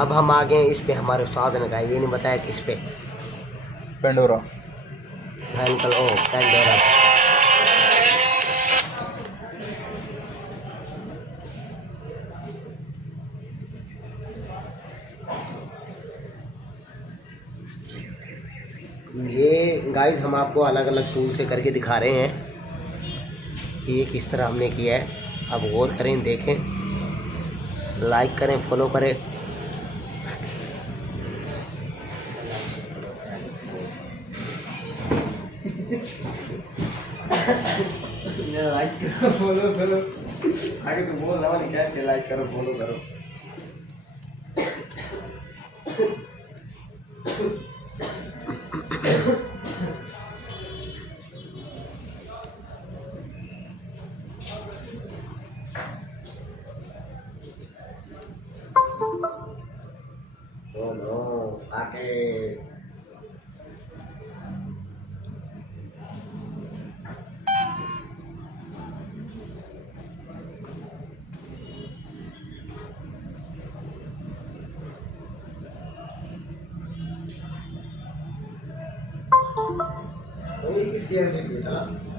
अब हम आ गए इस पे, हमारे उस्ताद ने कहा, ये नहीं बताया किस पे। पेंडोरा। अंकल ओ पेंडोरा। ये गाइस हम आपको अलग अलग टूल से करके दिखा रहे हैं कि ये किस तरह हमने किया है। अब गौर करें, देखें, लाइक करें, फॉलो करें। लाइक करो, फॉलो करो। आगे तो बोल रहा हूँ क्या कि लाइक करो, फॉलो करो। Oh no, fucking. Oh, ini kesian sih kita.